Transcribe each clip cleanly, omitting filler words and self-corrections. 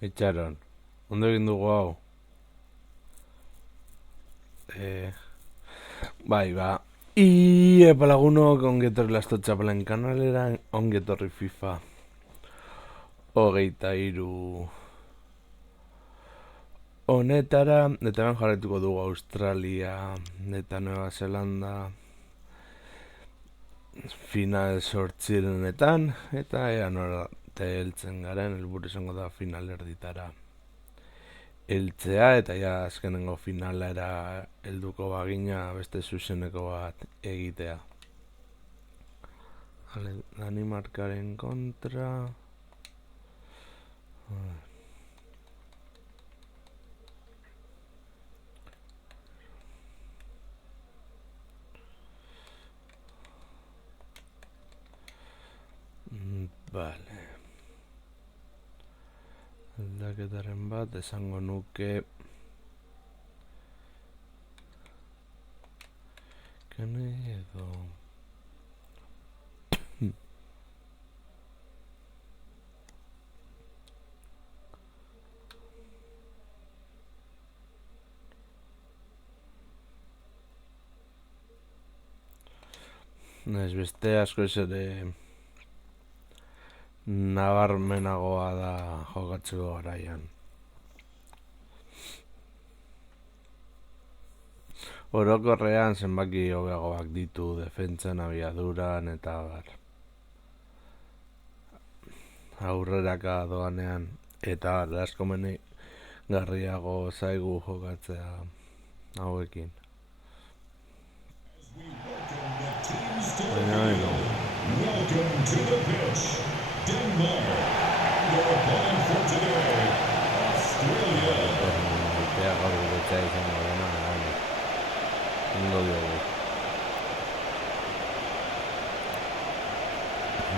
Itxaron, ondo egin dugu hau. Bai, ba. Epa lagunok, ongetorri Lasto Txapelen kanalera, ongetorri FIFA 23 honetara, eta hemen jarretuko dugu Australia eta Nueva Zelanda final sortzirenetan, eta ea norate heltzen garen, helburu izango da final erditara heltzea, eta ja azkenengo finalera helduko bagina beste zuzeneko bat egitea. Danimarkaren kontra. Vale. Aldaketaren bat esango nuke kene edo naiz beste asko ez ere nabarmenagoa da jokatzeko garaian. Orokorrean zenbaki hobeagoak ditu defentsan, abiaduran eta bar. Aurreraka doanean eta asko garriago zaigu jokatzea hauekin. Welcome to the pitch, Denmark. Your opponent for today, Australia.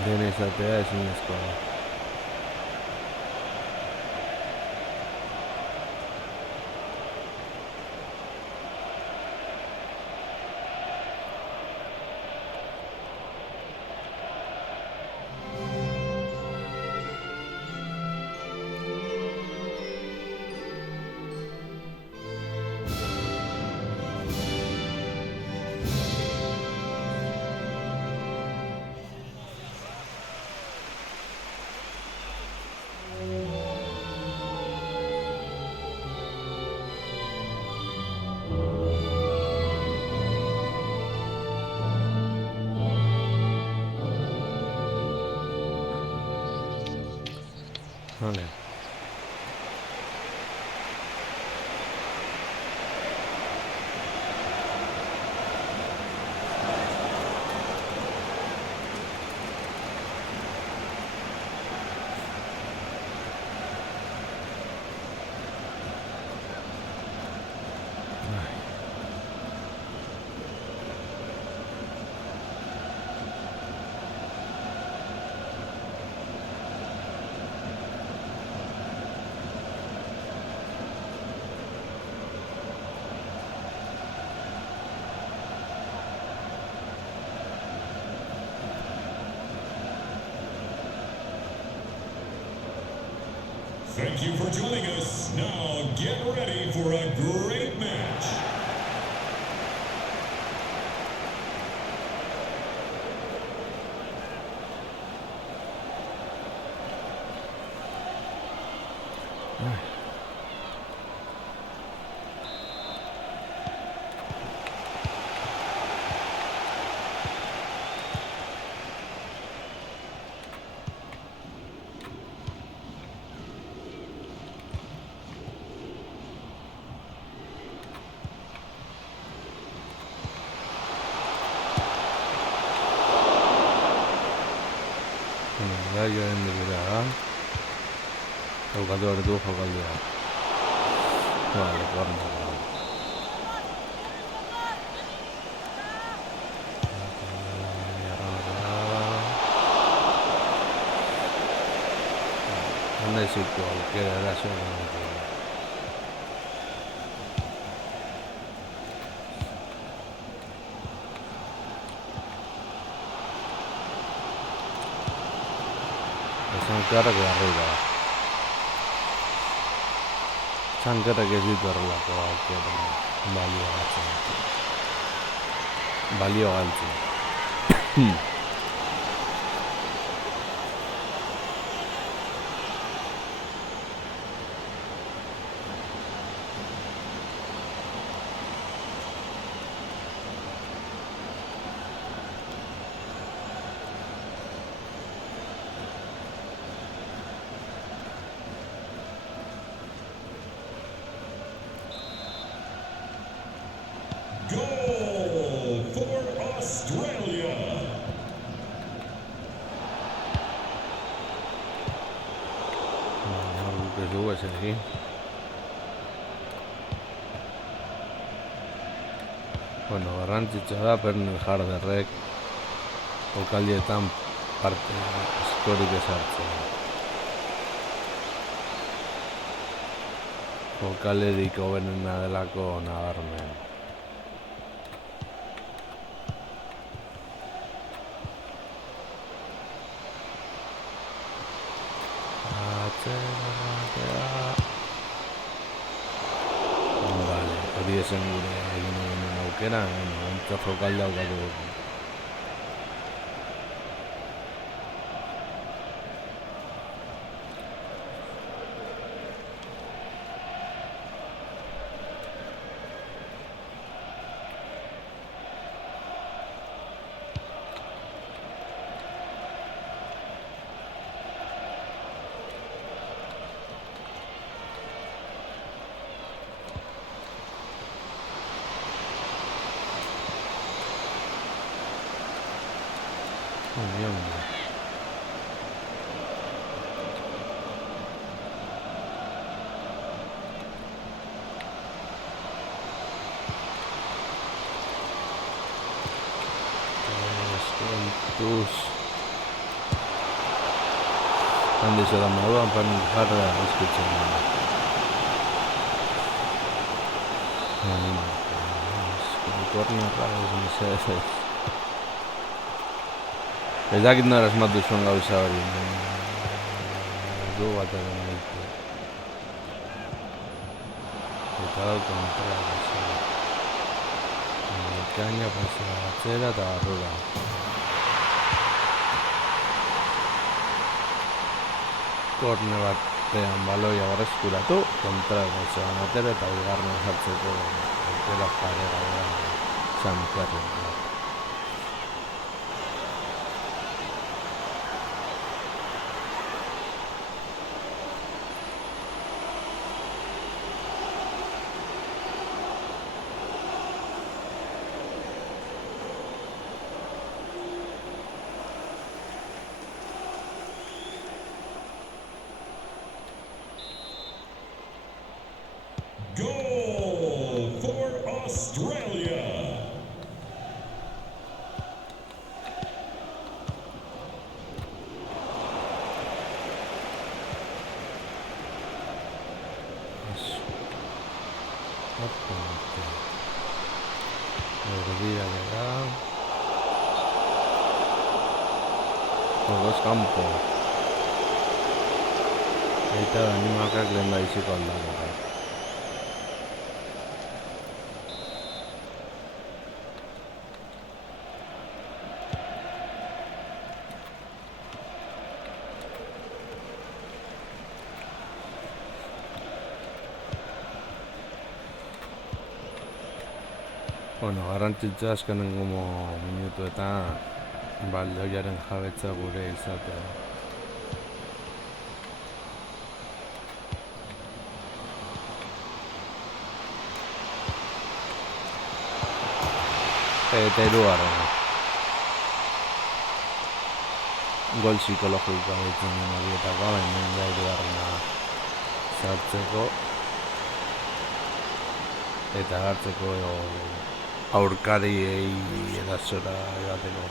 Dena izatea ezinezkoa da. Vale. Thank you for joining us. Now get ready for a great match. Joan dira da. Jokatu hartu jokaldea. Vale, corner. Necesito que era solo. Sono chiaro che arriva. Txankerrek ez ditu horrelako balio galtzen. Goal for Australia. Ez dugu ez egin. Bueno, garrantzitsua da Pernil Harderrek jokaldietan parte askorik ezartzea. Jokalerik hobenena delako nabarmen. Vale, hori esen gure egin egin aukera, entzat jokalde aukatu dugu. Handi zela moduan Pernil Harder eskutzen dira. Kornerra ez. Ez dakit nora esmatu zuen gauza hori. Du bat egin ditu. Eta hau kontra. Kaina pasea atzera eta barrura. Korne batean baloia berreskuratu, kontrako zean atera eta bigarren jartzeko aukera parera da Sam Kerrin. Goal for Australia. Juegos campo. Eta Danimarkak lehen da iziko aldaketa. Bueno, garrantzitsua azkenengo minutuetan baldoiaren jabetza gure izatea. Eta hirugarrena. Gol psikologikoa ditzen den horietakoa, baina da hirugarrena sartzeko eta hartzeko aurkariei erasora egateko.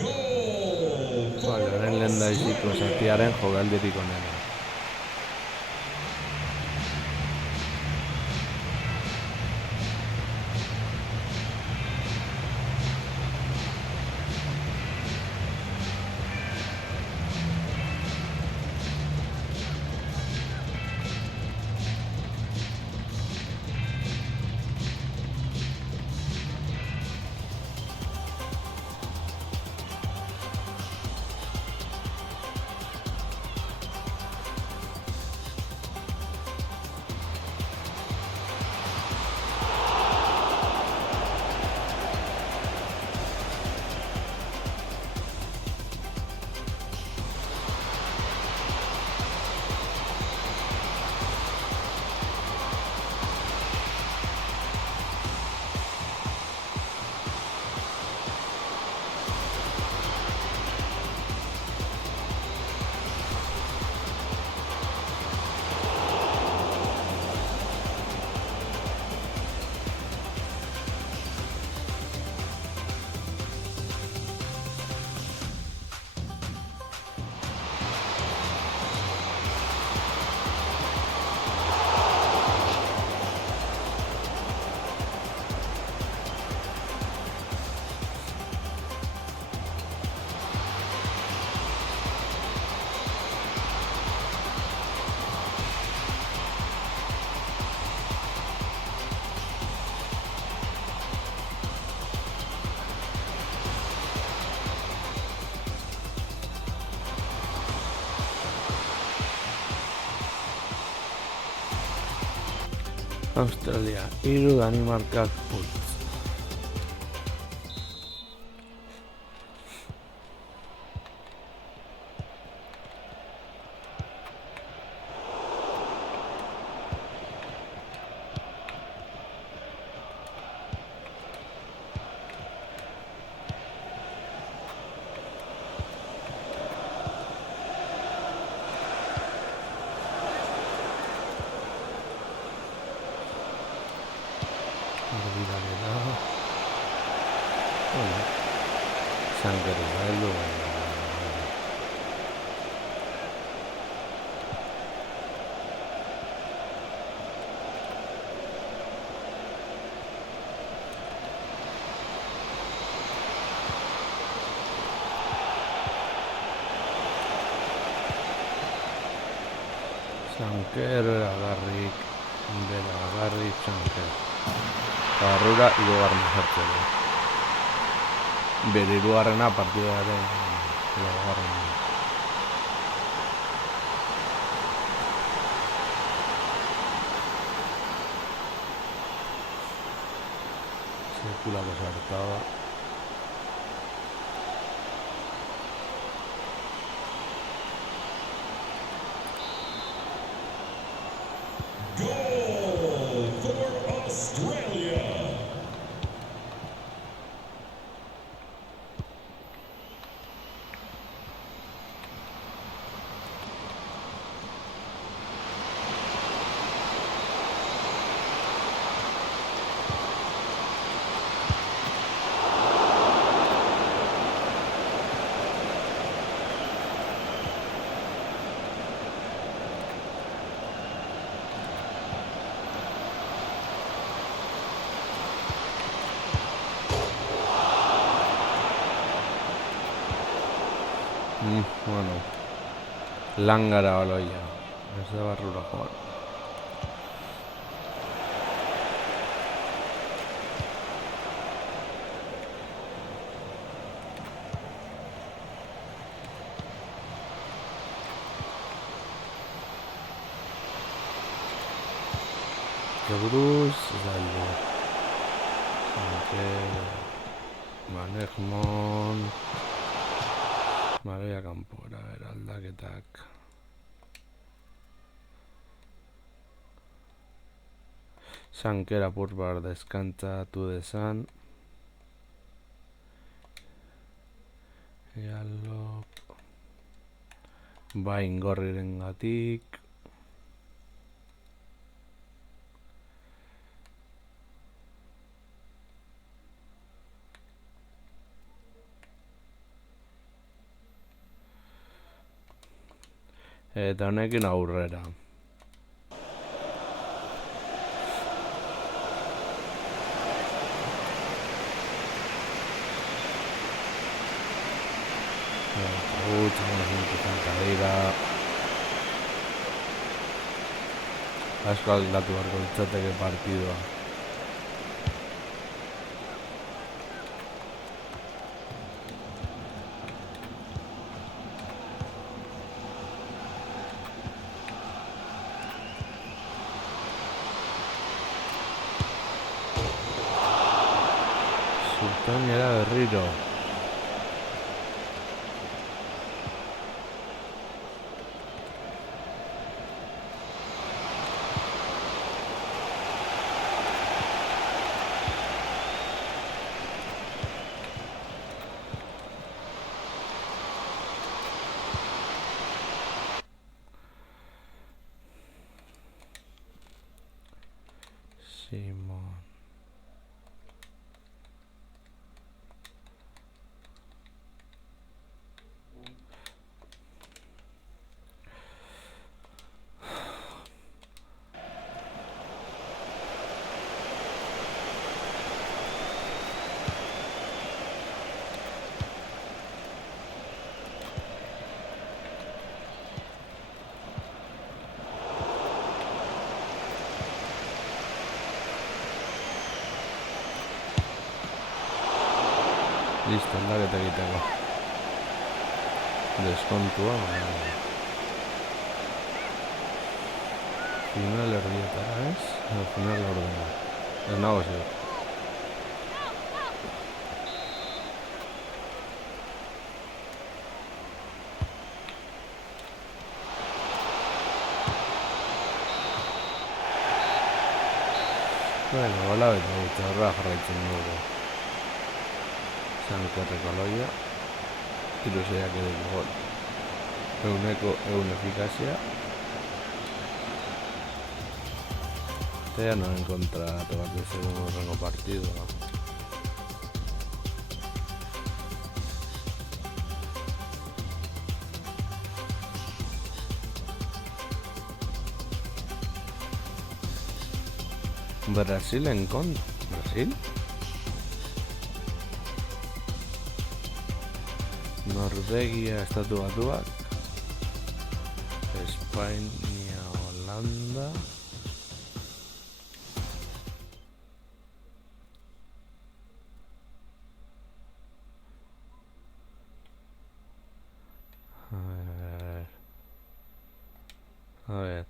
Goal lehendabiziko zatiaren jokaldirik onena. Australia, 3 Danimarkak putz. Sangre heldu Sanker agarrik bera agarrik Sanker Barrura hirugarren jartzeko bere hirugarrena partidaren hirugarrena sekulako sartada Goal for Australia. Bueno, Langara baloia, ez da barrura joan. Buruz, zaldu. Manegmon... Maria kanpora, aldaketak. Sankera apur bar deskantzatu dezan. Ealok... Bain gorriren gatik. Eta honekin aurrera. Asko aldatu beharko litzateke partidua. Sultanera berriro. Simon. Listo, aldaketa egiteko. Deskontua, baina. Final erdietara, ez? Final ordena. Ez nago ziur. Bueno, hola beta gutxe horra jarraitzen dugu. Sankerreko loia. Iruseiak edo gol. Egun efikazia. Eta ya no encontra tocar el segundo rango partido, ¿no? Brasil en contra. ¿Brasil? Norvegia, Estatu Batuak. España, Holanda. A ver.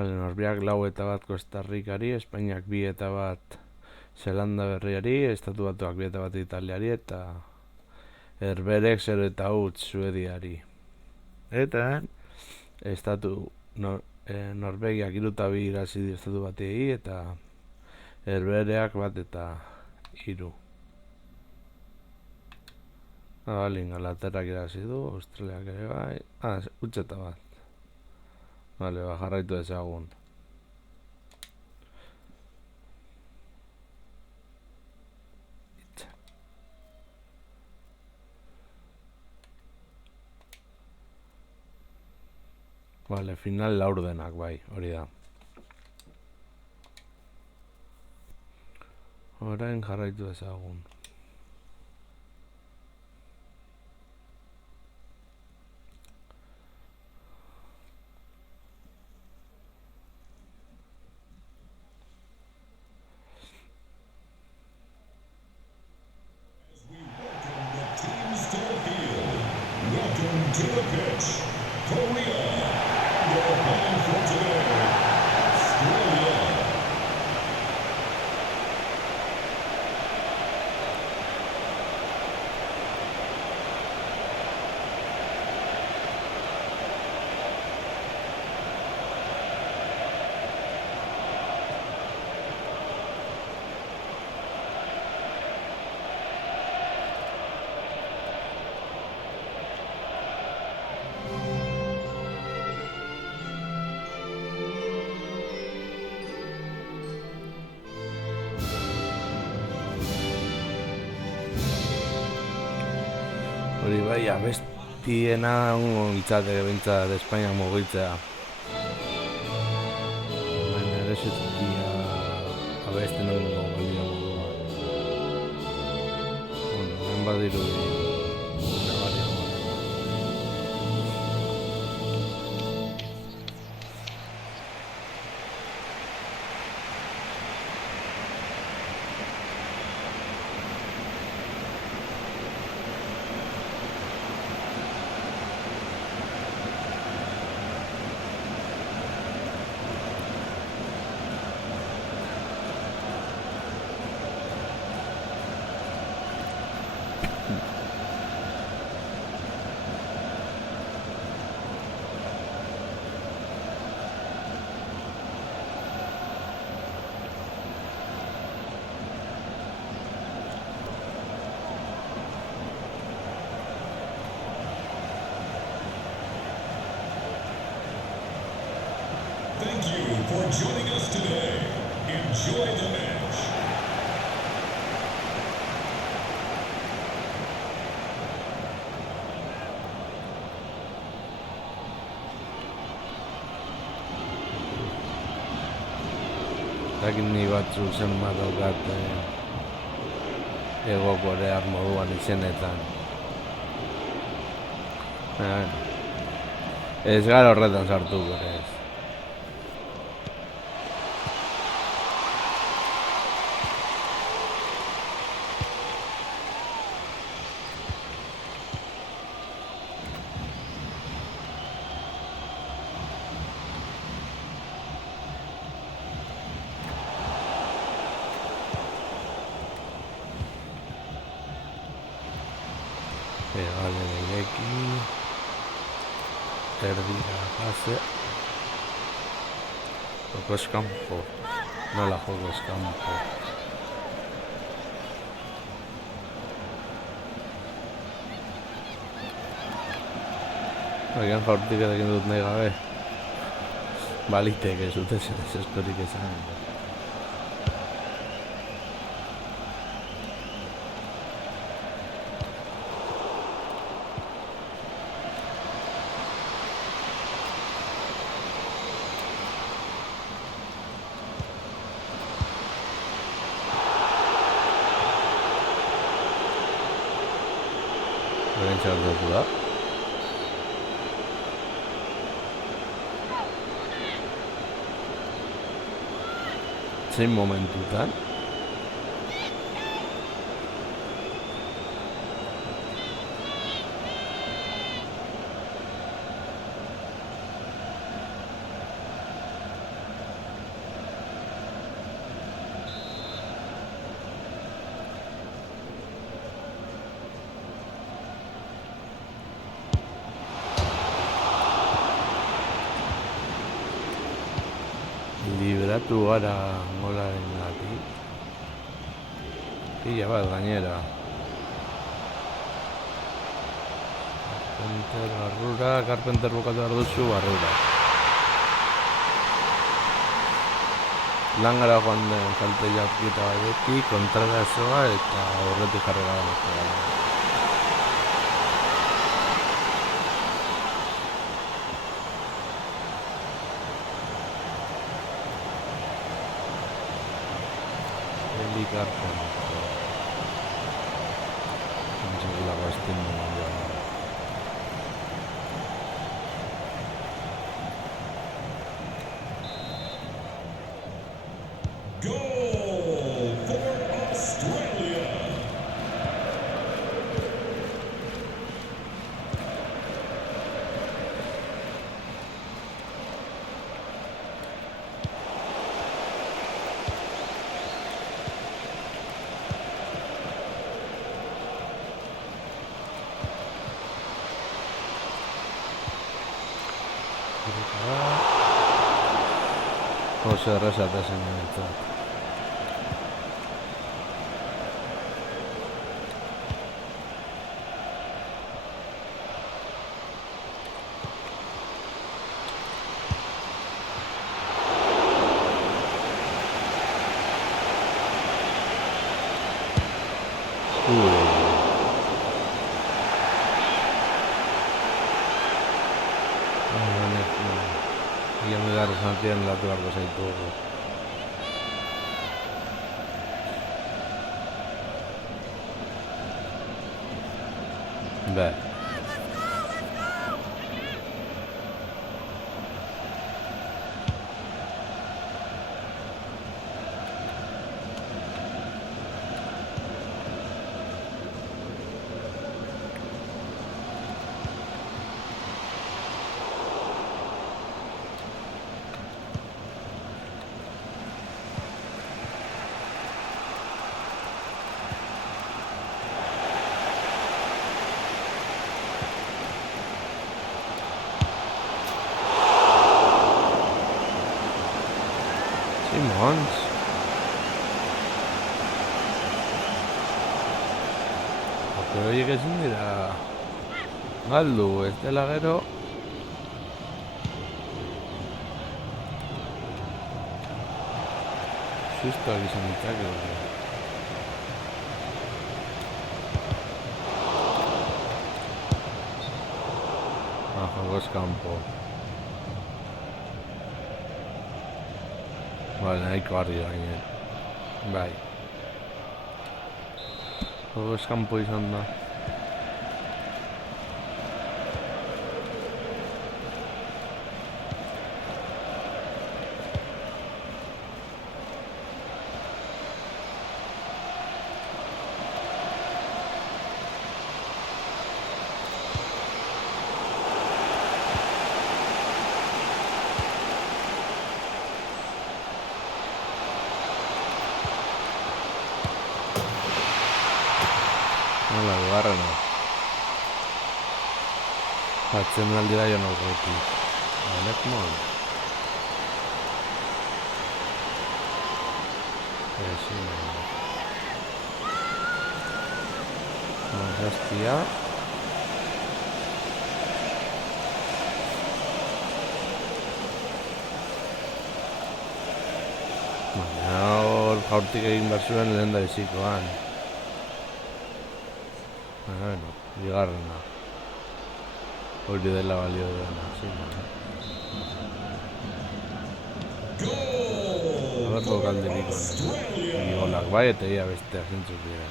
Norbeak 4-1 Costa Ricari, Espainiak 2-1 Zelanda Berriari, Estatu Batuak 2-1 Italiari eta Herberek 0-1 Suediari. Eta Norvegiak 3-2 irazi dio Estatu Batuei eta Herbereak 1-3. Ingalaterrak irazi du, Australiak ere bai. 0-1. Vale, jarraitu ezagun. Vale, final laurdenak bai, hori da. Orain jarraitu ezagun. To the pitch, Korea. Your opponent for today, Australia. Hori bai, abestiena ongo litzateke behintzat Espainia mugitzea. Baina ere zetia abesten ongo balio moduan. Bueno, hemen badirudi nabariagoa. Thank you for joining us today. Enjoy the match. Dakit ni batzu zenbat daukat Ego Korear moduan izenetan. Ez gara horretan sartuko ere ez. Gale ireki, erdira pase, joko eskampo, nola joko eskampo. Agian jaurtik edakin dut nahi gabe, balitek ez dut ez eskorik ezan. Horentxe hartatu da. Zein momentutan. Liberatu gara golaren gati. Pila bat gainera. Carpenter bukatu behar duzu barrura. Lan gara joan den kalte jaukita batetik, kontrarazoa eta horretik jarri gara gara. Carpenter. Non so chi la questa in Goal for Australia. Oso erraza da zen nintzen. zantzien latu beharko zaitugu. Be. Simons. Porque horiek ezin dira galdu, ez dela gero. Sustoak izan ditzake. Juegos campo. Vale, nahiko argi gainen. Bai. Juegos campo izan da. Nola, bigarrena. Atzen aldira joan aurretik. Honek mon. Ezin. Mazaztia. Baina hor jaurtik egin behar zuen lehen da ezikoan. Bueno, bigarrena. Hori dela balio duena, Aberko galderik honen. Golak bai eta ia besteak zentzuk dira.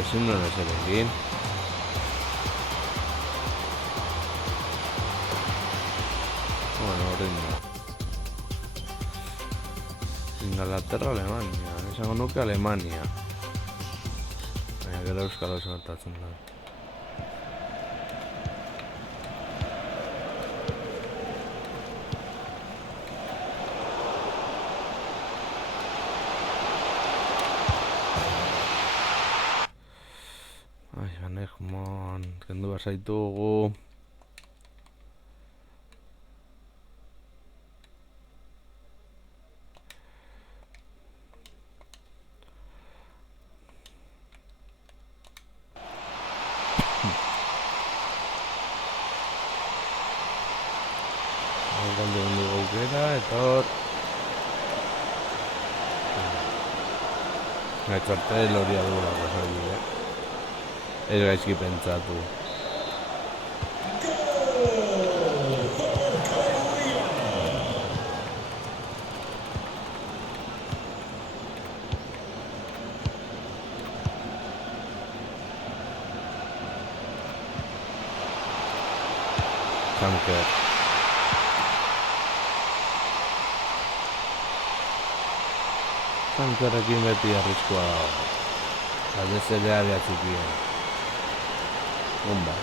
Ezin duen ezer egin. Bueno, horrein da. Ingalaterra, Alemania. Esango nuke Alemania. Baina gero euskal oso gertatzen da. Kendu bazaitugu. Galdu dugu aukera eta hor Gaitzarte loria dugula pasari, Ez gaizki pentsatu. Samker. Samkerrekin beti arriskua dago. Batez ere area txikien. Bomba.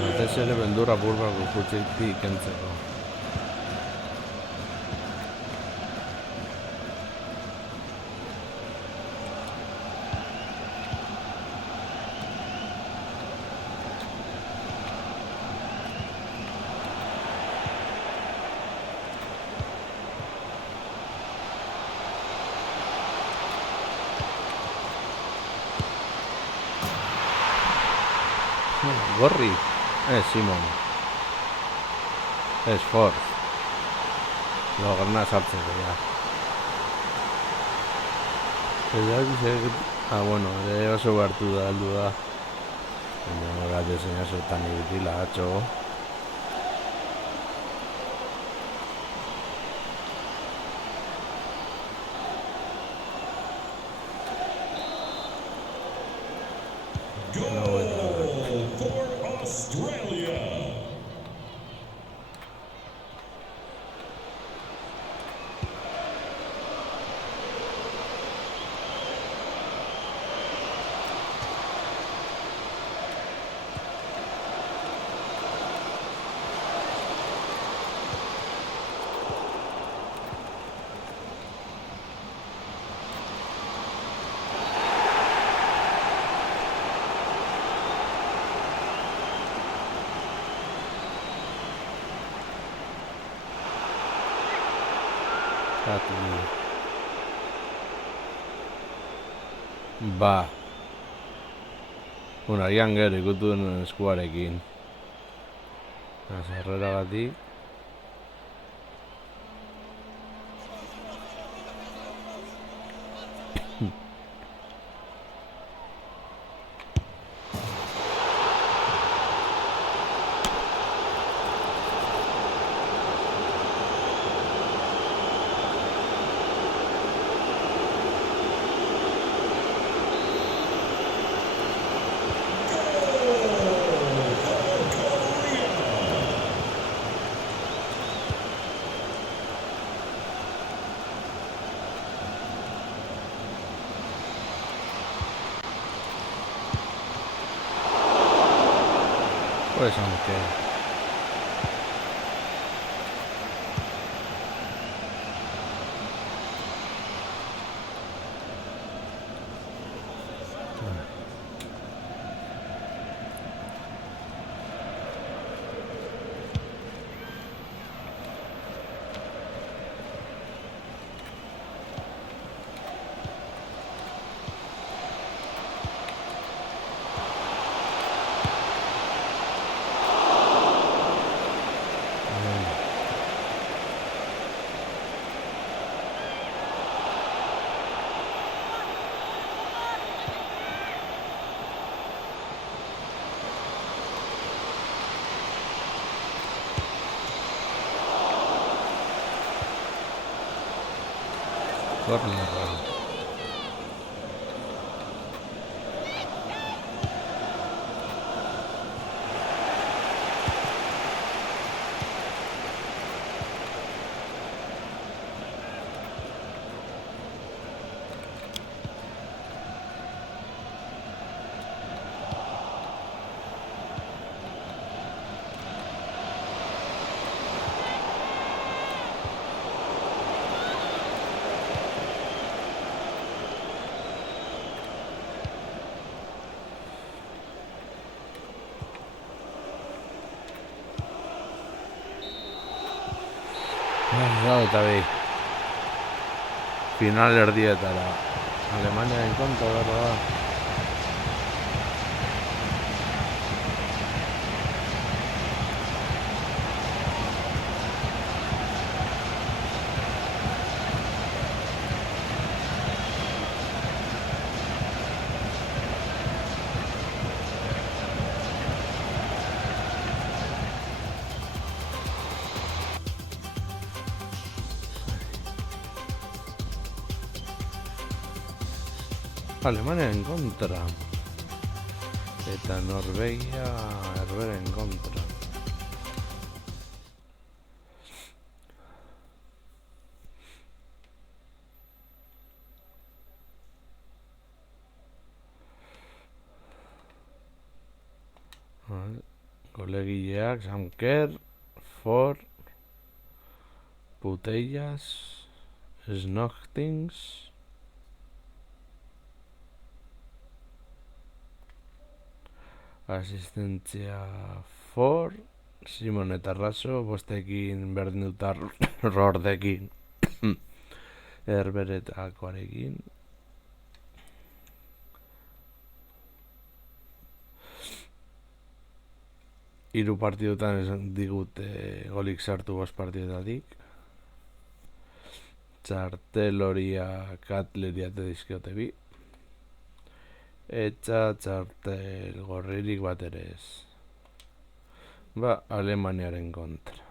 Batez ere beldurra burbak guztietik kentzeko. Gorri. Simon. Forz. Logarna sartzeko, ja. Bueno, ere oso hartu da, aldu da. Baina gara deseinazotan ibitila, atxo. Ba. Bueno, agian gero ikutu den eskuarekin. Zerrera gati. Pues aunque... Corner. Eta bi final erdietara Alemaniaren kontra berra da. Alemaniaren kontra. Eta Norvegia Herberen kontra. Golegileak Samker, Ford, Putellas, Snochtings, asistentzia Ford, Simon eta Raso, bostekin berdinduta Rordekin, Herberetakoarekin. Hiru partidutan esan digute golik sartu 5 partidetatik. Txartel horia Katleriate dizkiote 2. Eta txartel gorririk bat ere ez. Alemaniaren kontra.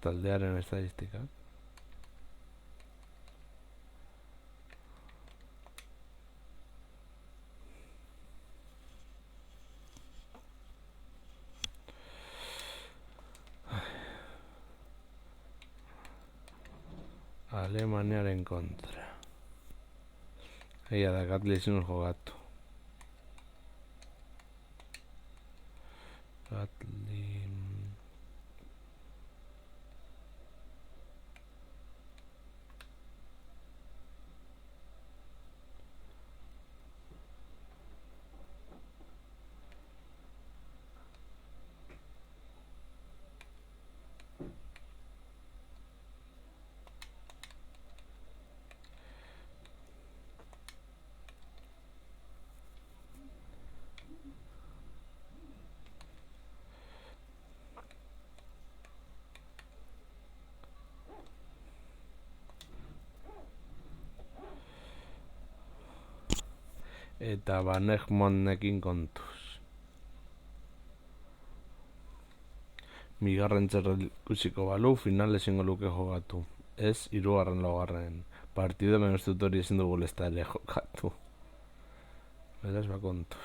Taldearen estadistikak. Alemaniaren kontra. Egia da, Katli ezin jogatu. Katli... Eta Egmontekin kontuz. Bigarren txarra ikusiko balu, final ezingo luke jogatu. Ez, 3. Partido menos hori ezin dugu lesta ere jokatu. Beraz, kontuz.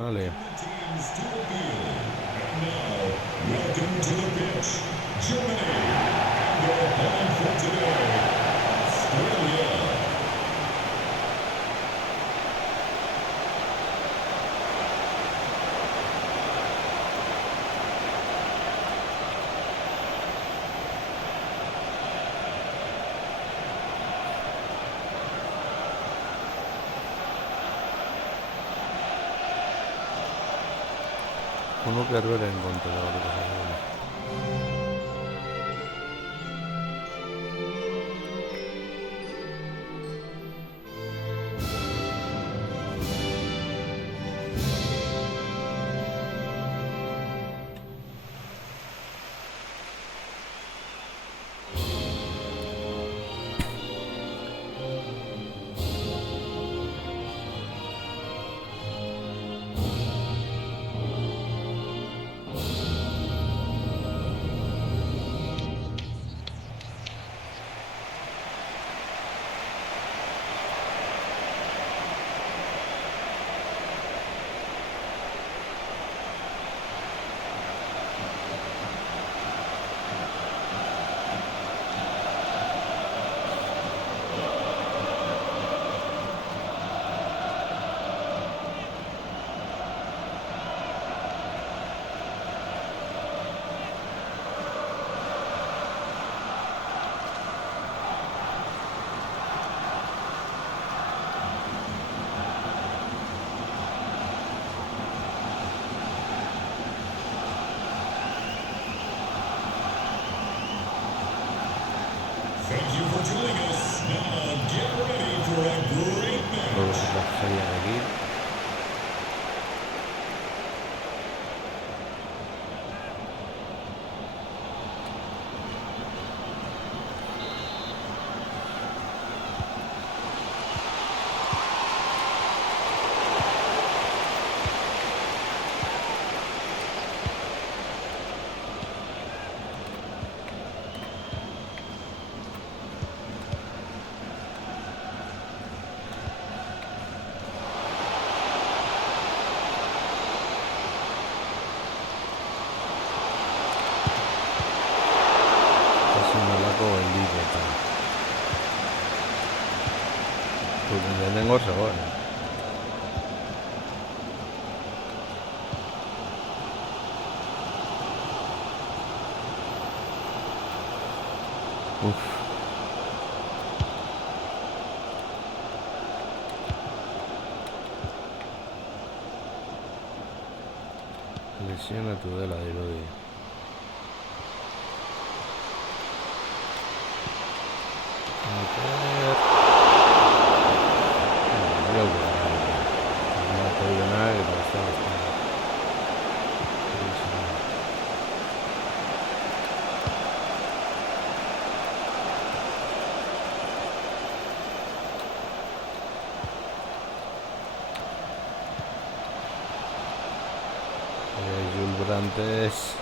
Vale. Welcome to the pitch, Germany, and their opponent for today, Australia. Uno que Herberen kontra da hori pasako. Thank you for joining us. Now get ready for a great match. lehenengo zegoen. Lesionatu dela dirudi. Antes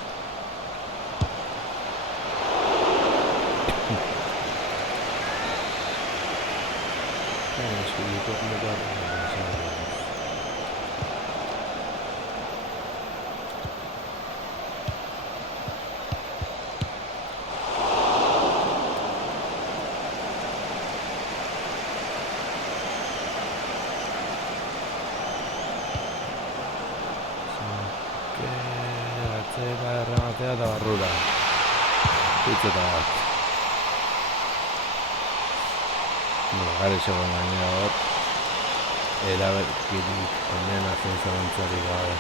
rematea eta barrura hitzeta bat gari zegoen gainera hor eraberkirik onena zen zalantzarik gabe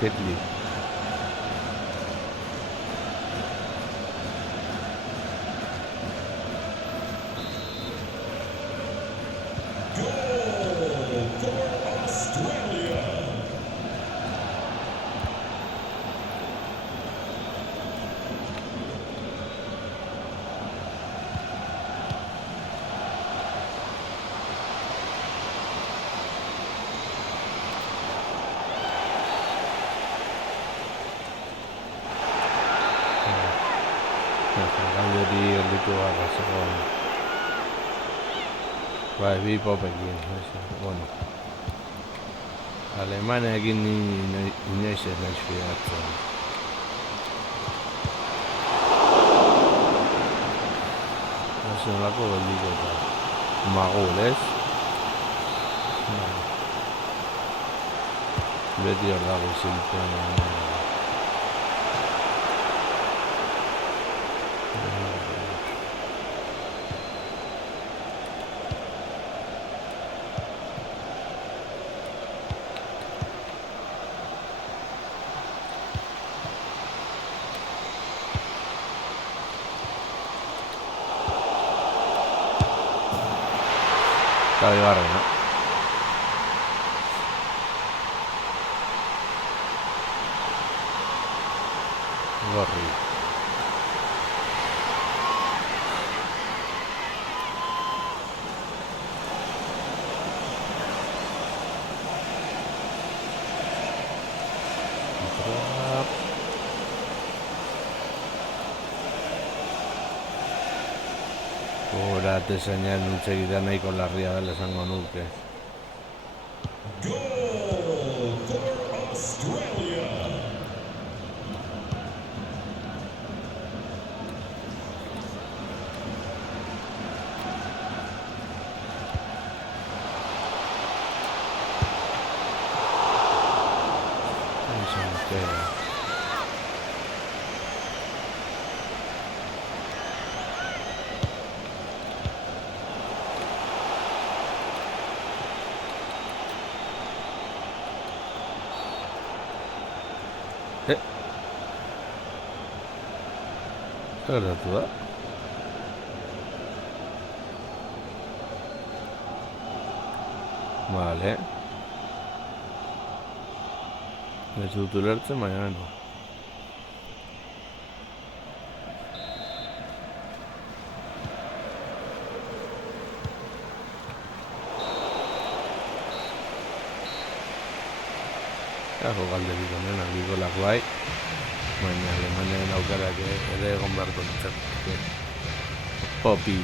Ketli bi popekin, bueno Alemaniakin inoiz ez naiz fidatzen nolako geldiko eta magul, ez? Beti hor dago isilpen bigarrena gorri Gora atezainan nintzegitea nahiko larria dela esango nuke. Goal for Australia. Gertatu da. Vale. Ez dut ulertzen, baina no. Dago galderik onena, bigolak bai. Baina Alemaniaren aukarak ere egon beharko nintzateke. Popi.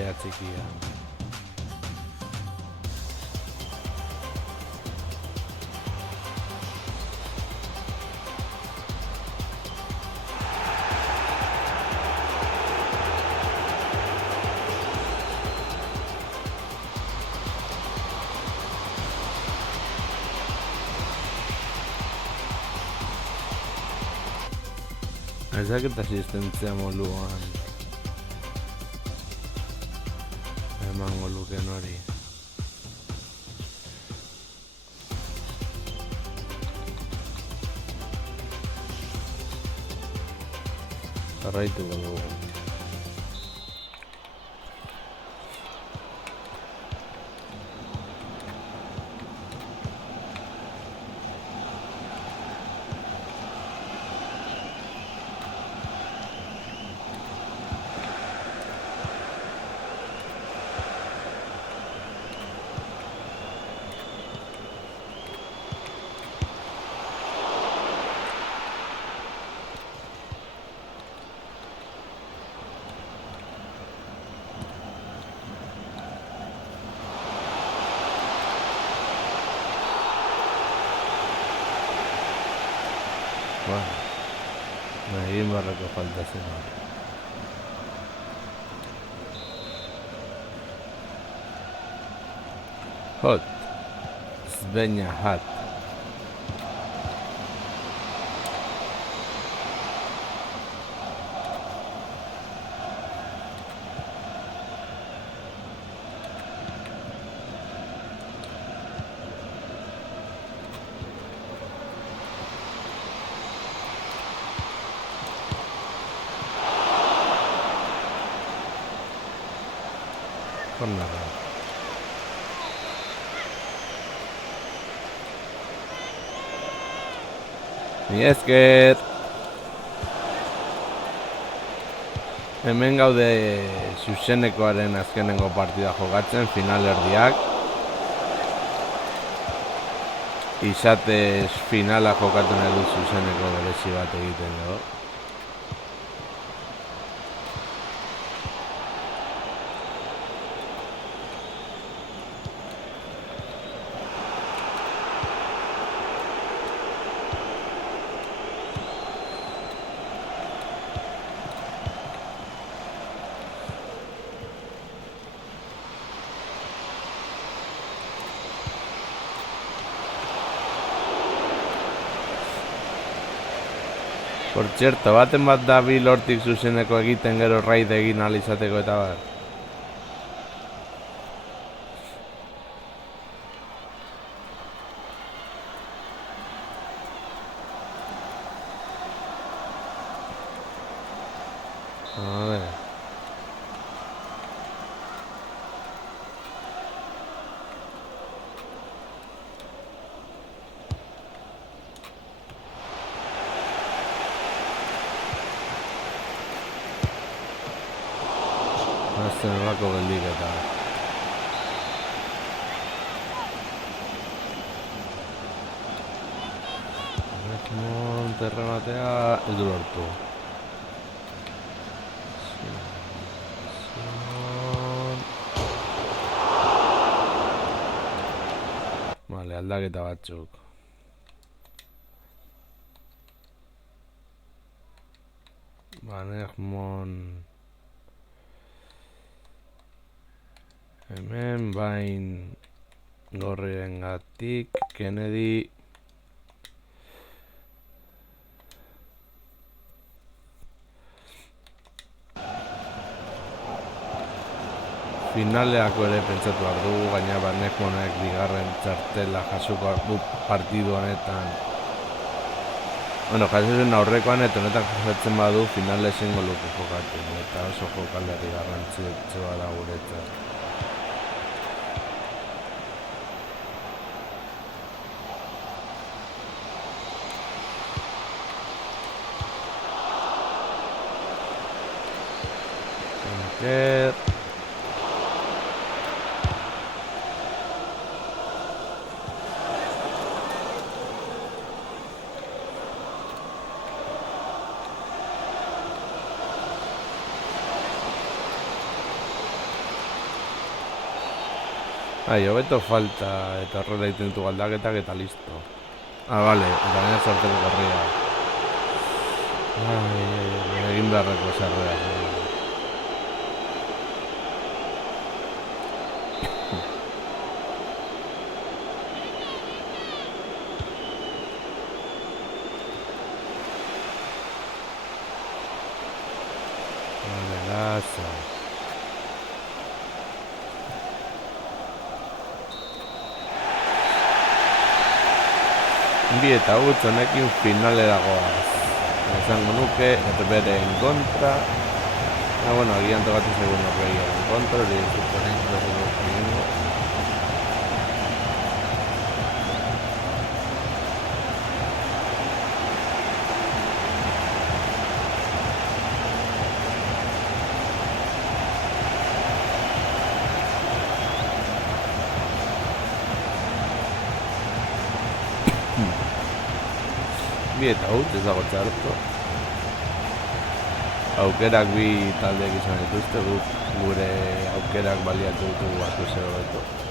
area txikian. Ezakit asistentzia moduan emango luken hori. Jarraituko dugu. Egin barrako falta zen hori. Hot. Svenja hat. Kornera. Mi esker. Hemen gaude zuzenekoaren azkenengo partida jokatzen, finalerdiak. Izatez finala jokatu nahi dut zuzeneko berezi bat egiten dugu. Por cierto, baten bat dabil hortik zuzeneko egiten gero raid egin ahal izateko eta bar. A ver. Azten olako geldik eta Terrematea ez du lortu. Vale, aldaketa batzuk. Banegmon hemen bain gorriengatik Kennedy finaleako ere pentsatu behar dugu, gaina Banegmonek bigarren txartela jasuko du partidu honetan. Bueno, jasozen aurrekoan eta honetan jasotzen badu finale ezingo luke jokatu, eta oso jokalari garrantzitsua da guretzat. Hobeto falta eta horrela egiten ditu aldaketak eta listo. Bale, eta baina zarteko gorria. Egin beharreko zerrea. Laza. Bi eta utz honekin finalera goaz. Esango nuke, Herberen kontra. Bueno, agian tokatu segun Herberen kontra, hori ez dut orain egingo. Bi eta utz ez dago txarto. Aukerak bi taldeek izan dituzte, guk gure aukerak baliatu ditugu batu zero beto.